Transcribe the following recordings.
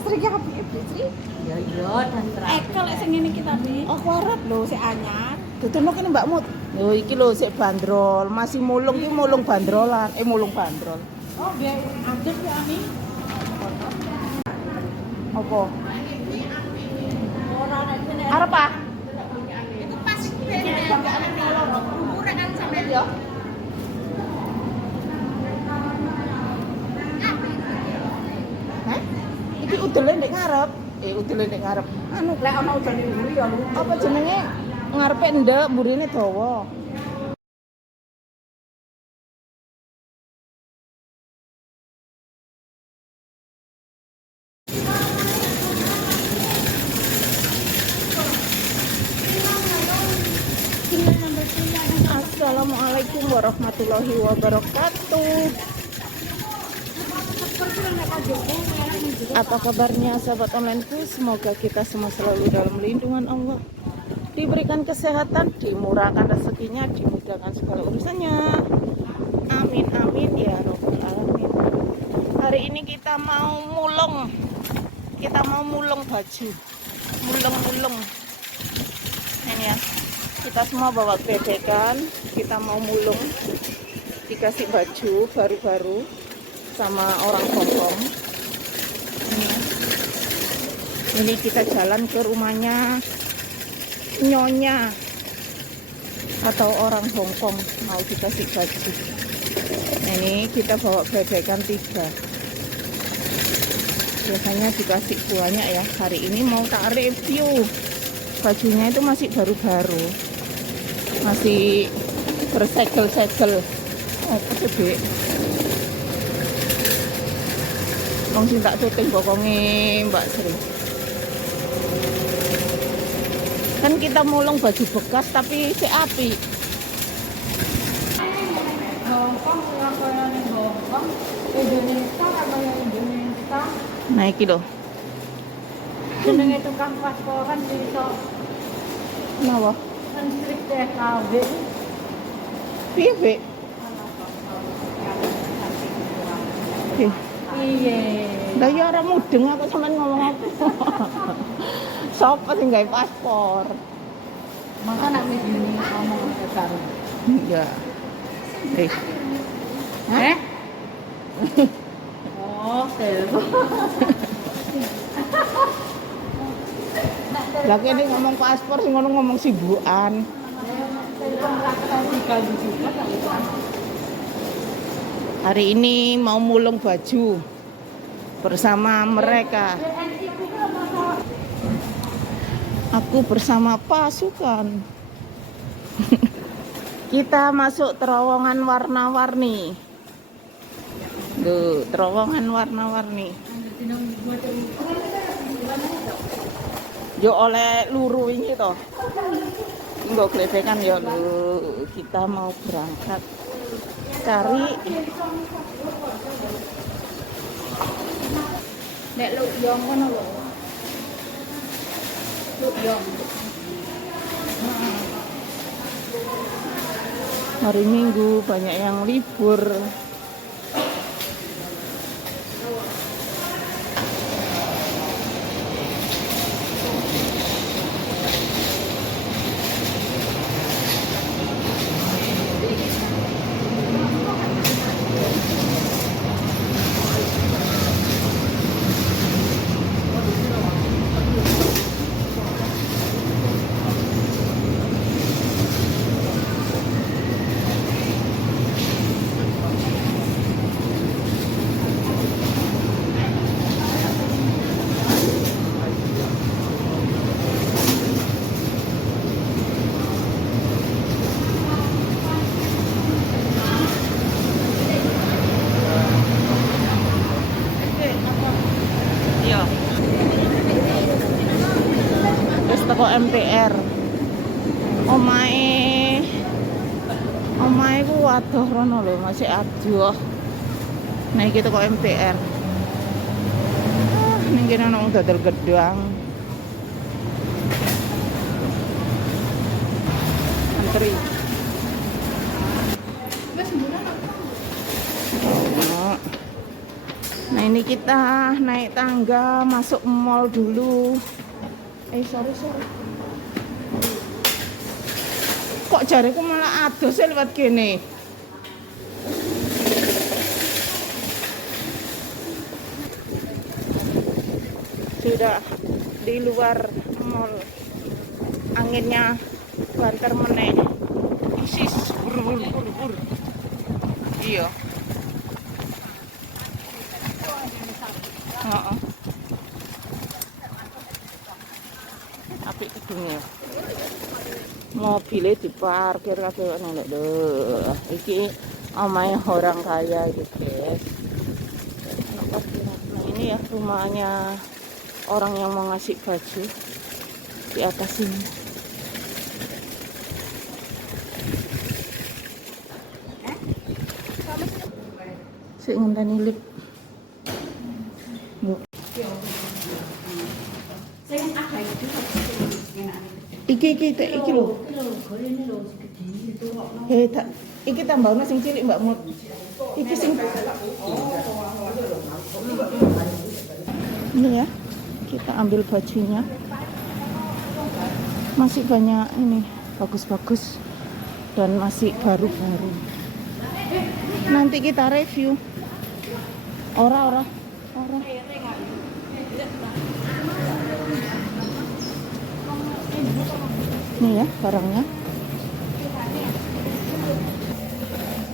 Sri ki apike Sri? Ya iya dan terakhir. Kalau sing ngene iki tapi aku arep lho sik anyar. Dudono kene Mbak Mut. Yo iki lho sik bandrol, masih mulung ki mulung bandrolan, mulung bandrol. Oh, biar adem ya Ani. Apa? Ora nek kene. Arep ah? Itu pas kene bangkane loro. Umure kan sampe yo. Hah? Iki udele ndek ngarep. Udele ndek ngarep. Anu lek ana udan mburi ya lu. Apa jenenge? Ngarepe ndek, mburine dawa. Assalamualaikum warahmatullahi wabarakatuh. Apa kabarnya sahabat onlineku? Semoga kita semua selalu dalam lindungan Allah, diberikan kesehatan, dimurahkan rezekinya, dimudahkan segala urusannya. Amin amin ya robbal alamin. Hari ini kita mau mulung baju, mulung. Ini ya, kita semua bawa bebekan, kita mau mulung, dikasih baju baru-baru sama orang Hongkong. Ini kita jalan ke rumahnya Nyonya atau orang Hongkong, mau dikasih baju. Ini kita bawa bebekan 3. Biasanya dikasih banyak ya. Hari ini mau tak review. Bajunya itu masih baru-baru, masih bersegel-segel. Apa sih, wong sing tak syuting bokonge Mbak Sri. Kan kita mulung baju bekas tapi si api. Hongkong kaya ning Hongkong, Indonesia kaya Indonesia. Nah iki lho. Jenenge tukang pasporan iso Napa? menstrik TKW. Piye, Bek? Piye? Iya. Lah ya ora mudeng aku sampean ngomong apa. Sopo sing gawe paspor? Maka nak begini ngomong kasar. Iya. Eh? Oh, telepon. Lah kene ngomong paspor sing ngono ngomong sibukan. Telepon rakyat diganggu juga kali kan. Hari ini mau mulung baju bersama mereka. Aku bersama pasukan. Kita masuk terowongan warna-warni. Tuh, terowongan warna-warni. Yo oleh luru ini toh. Enggak kelebekan ya lu. Kita mau berangkat cari Nek lu yong kono lho. Lu yong. hari Minggu, banyak yang libur. Terus toko MTR. Omae ku waduh rono lho, masih aduh. Nah iki toko MTR. Ning kene ana wong dodol gedang. Antri. Wis murah apa? Nah ini kita naik tangga masuk mall dulu. Sorry. Kok jariku malah ados lewat gini. Sudah di luar mall. Anginnya banter meneh. Isis bur. Iya. Heeh. Apik gedungnya. Mobilnya diparkir kabeh ngono lho. Iki omahe orang kaya iki, guys. Nah, ini ya rumahnya orang yang mau ngasih baju di atas ini. Sik ngenteni lip. Iki lho. Iki tambahna sing cilik Mbak Mut. Iki sing ini ya. Kita ambil bajunya. Masih banyak ini, bagus-bagus dan masih baru-baru. Nanti kita review. Ora. Ini ya barangnya.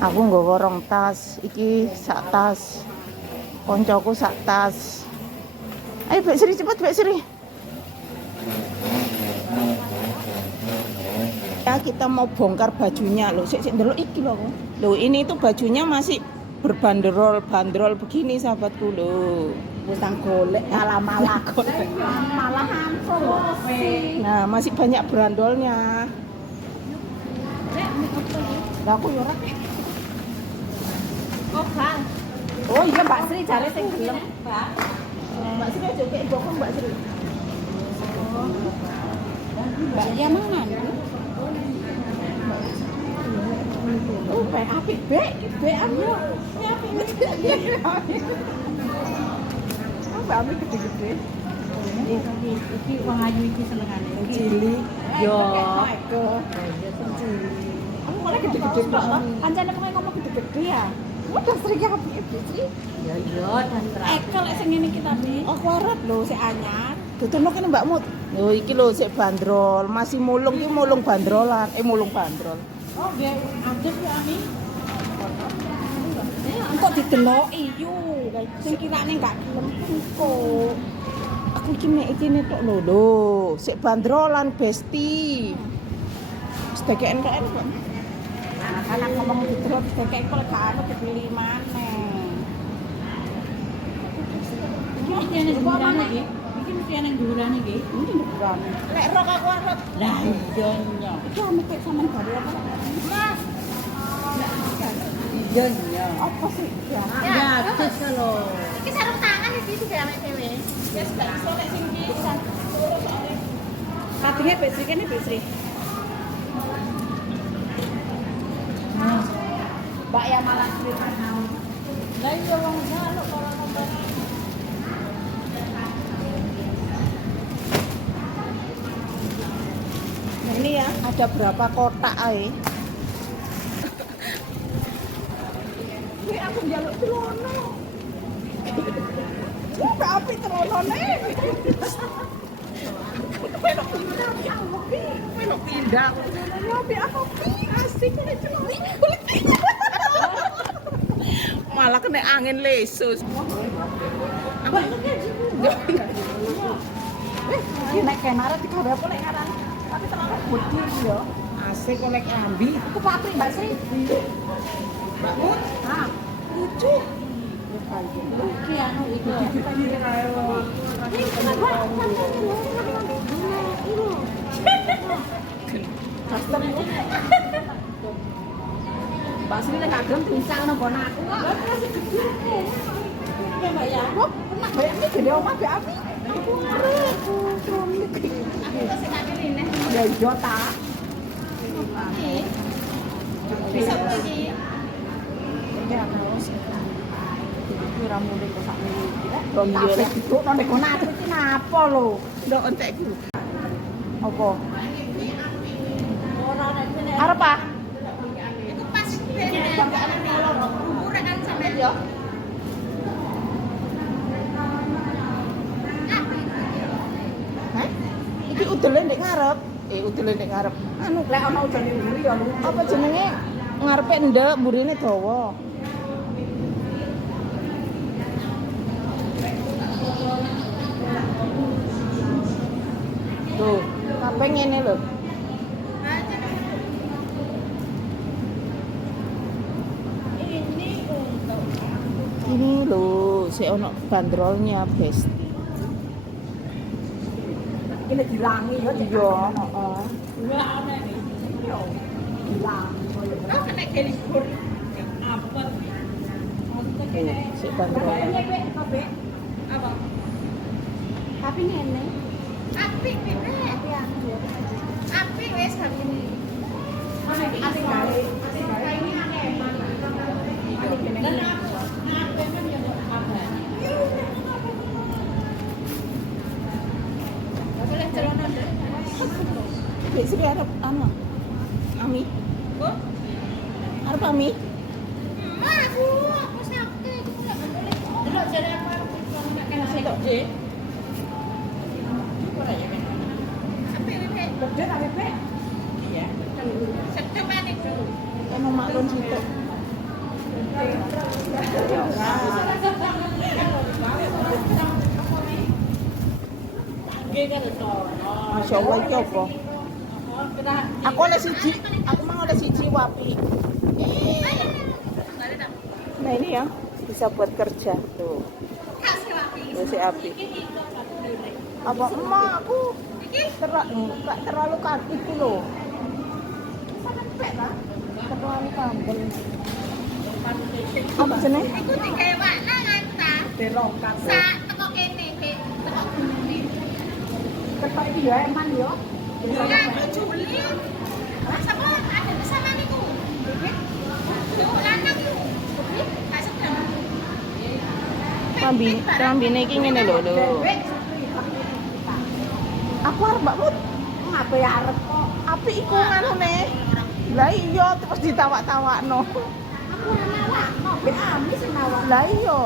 Aku nggak worong tas, iki sak tas. Koncoku sak tas. Ayo Mbak Sri cepet Mbak Sri. Ya kita mau bongkar bajunya loh. Sik ndelok iki loh. Loh ini tuh bajunya masih bandrol begini sahabatku loh. Utang golek malah golek. Malah hancur. Nah, masih banyak brandolnya. Lah aku yo ora. Oh iya Mbak Sri jare sing gelem. Mbak Sri aja kayak bokong Mbak Sri. Mbak dia mangan. Oh, apik bek aku. Mbak Ami gede-gede. Iki wong ayu iki senengane. Cili. Yo. Aku malah gede-gede kok. Pancene pokoke ngomong gede-gede ya. Udah Sri ki apik Sri. Ya iya dan ekel lek sing ngene iki tapi. Oh, kuarat lho sik anyar. Dutunno kene Mbak Mut. Lho iki lho sik bandrol, masih mulung ki mulung bandrolan, mulung bandrol. Oh, biar adem ya Ami. Kok dideloki yo. Sing kirane enggak gelem kok. Aku iki nek iki netok lho, sik bandrolan Besti. Sedekeken kok enak. Anak-anak ngomong didelok sedekek kok gak anu dibeli maneh. Iki mesti ana dhuwurane iki. Iki mesti ana dhuwurane iki. Ini dhuwurane. Lek rok aku arep. Lah iya nya. Iki ame kek sampean baru apa? Mas. Iya nya. Apa sih? Ya. Ya, terus lho. Iki sarung tangan iki juga awake dhewe. Wis gak iso nek sing iki pisan. Kadenge Besri kene Besri. Mbak ya malah cerita nang. Lah iya wong jaluk karo nomor. Nah, ini ya, ada berapa kotak ae? Wih, aku njaluk celono. Mbak api celonone. Pelok pindah ya Allah, pelok pindah. Tapi aku asik nek celono. Malah kena angin lesus. Nek kenara digawe apa lek ngaran. Tapi terlalu gede yo. Asik kok lek ambi. Iku pabrik Mbak Sri. Mbak Mut, Ah, lucu. iki anu itu. Custom. Mbak Sri nek kagem pincang nang kono aku. Lah masih gede. Ya Mbak ya. Kok enak banyak nih gede omah Mbak Abi. Aku sing ngambil ini. Ya iya ta. Bisa iki. Ya terus. ora mulih kok sak mene iki rek. Oh, iya, Tapi Rek. duduk nang kono iki napa lho? Ndok entekku. Apa? Arep ah? Itu pas kuburan kan sama Ya. Hah? Iki udele ndek ngarep. Udele ndek ngarep. Anu, Lek ana udan mburi ya lucu. apa jenenge? Ngarepe ndek, mburine dawa. Tuh, kabeh ngene lho. Ini loh, saya ono bandrolnya, Besti. Ini dilangi ya Iya, heeh. dilangi. Oh, kena geli kur. Si bandrolnya. Apa? Tapi ngene. Api ini. Api wes hari ini. Mana iki asing gawe. Asing gawe ini aneh mana. Ini gene. Boleh celana deh. Besok arep anu. Ami. Oh, Arep Ami. aku sakit. Aku nggak boleh. Delok jadi apa? Kena Sitok, Dik. Api ini. Gede tapi pe. Iya. Seteman itu. Kan maklun sitok. Masya Allah, iki apa? Aku oleh siji, aku mau oleh siji wapi. Nah ini ya, bisa buat kerja tuh. Kasih api. Tuh si api. Apa emak aku nggak terlalu itu loh. Sampai lah, terlalu kabel. Apa jeneng? Aku tiga warna nganta. Berokan. Sa teko kene, Be. Teko kene. Ketok iki ya eman yo. Ya, aku Juli. Sama ada di sana niku. Yuk, lanang yuk. Tak sedang. Kambine iki ngene lho lho. Aku arep mbakmu Ngapa ya arep kok? apik iku nganune. Lah iya terus ditawak-tawakno. Aku ora nawakno, ben ami sing nawak. Lah iya.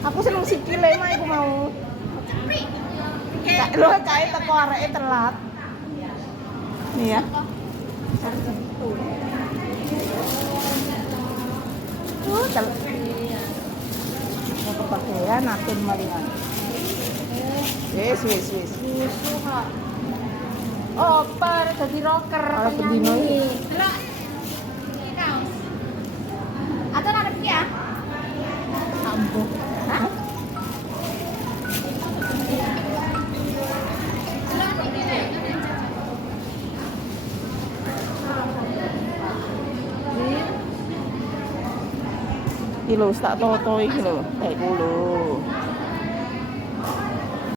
Aku seneng sikile mah iku mau. Cepri. Lho kae teko areke telat. Nih ya. Telat. Mau kepakean atin malingan. Wis. Susu kok. Oh, per dadi rocker Kalau bendino penyanyi. Delok. Ini kaos. Atau arep iki ya? Ambuh. Hah? Delok iki lho. Iki lho tak toto iki lho. Kayak lho.